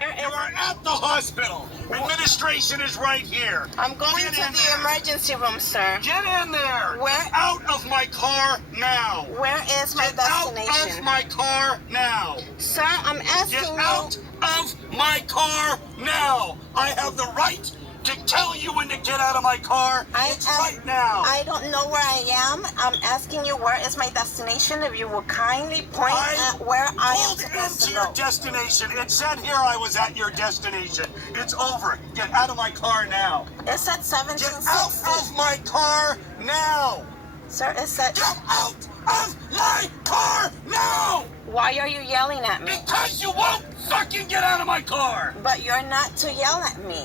You are at the hospital. Administration is right here. I'm going Get to in the there. emergency room, sir. Get in there. Where? Get out of my car now. Where is my Get out destination? of my car now. Sir, I'm asking Get you. out of my car now. I have the right to tell you when to get out of my car. It's right now. I don't know where I am. I'm asking you where is my destination. If you will kindly point at where I am pulled supposed into to your go. destination. It said here I was at your destination. It's over. Get out of my car now. It said Get out 1760. of my car now. Sir, it said. Get out of my car now. Why are you yelling at me? Because you won't fucking get out of my car. But you're not to yell at me.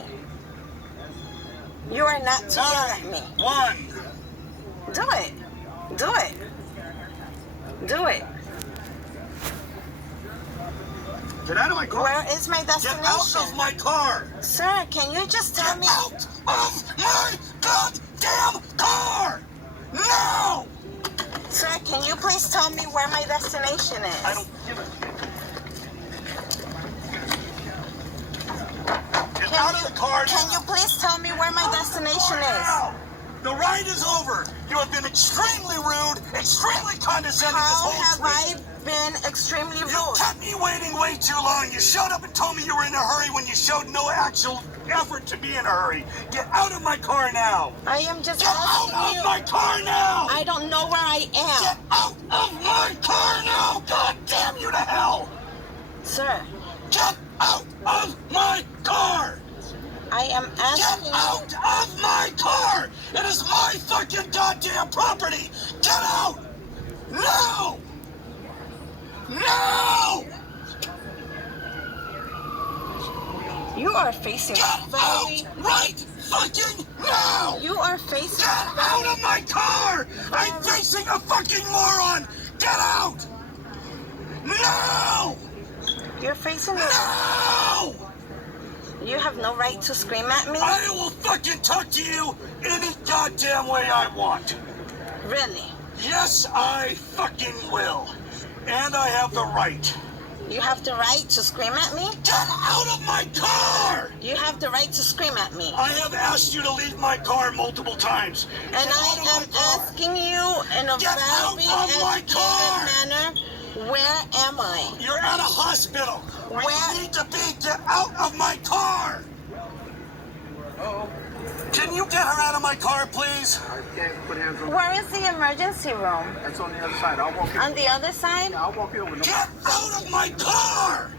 You are not to yell at me. 1. Do it. Do it. Do it. Get out of my car. Where is my Get destination? out of my car. Sir, can you just tell Get me? out of my goddamn car now. Sir, can you please tell me where my destination is? I don't give a Get out of the car Can now. you please tell me where my destination is? Now. The ride is over. You have been extremely rude, extremely condescending this How whole have I trip. been extremely You rude? kept me waiting way too long. You showed up and told me you were in a hurry when you showed no actual effort to be in a hurry. Get out of my car now. I am just Get out asking of you. my car now. I don't know where I Get am. out of my car now. God damn you to hell. Sir, Get out of my car. I am Get asking out you. of my car. It is my fucking goddamn property. Get out. Now. Now. You are facing Get very. out right fucking now. You are facing Get out of my car. I'm facing a fucking moron. Get out. Now. You're facing. No. You have no right to scream at me. I will fucking talk to you any goddamn way I want. Really? Yes, I fucking will. And I have the right. You have the right to scream at me? Get out of my car! You have the right to scream at me. I have asked you to leave my car multiple times. And I am asking you in a Get out very of my car! educated manner, where am I? You're at a hospital. Where Where? you need to be. Get out of my car! Can you get her out of my car, please? I can't put hands on. Where is the emergency room? That's on the other side. I'll walk you. On the other side? I'll walk you over. Get out of my car!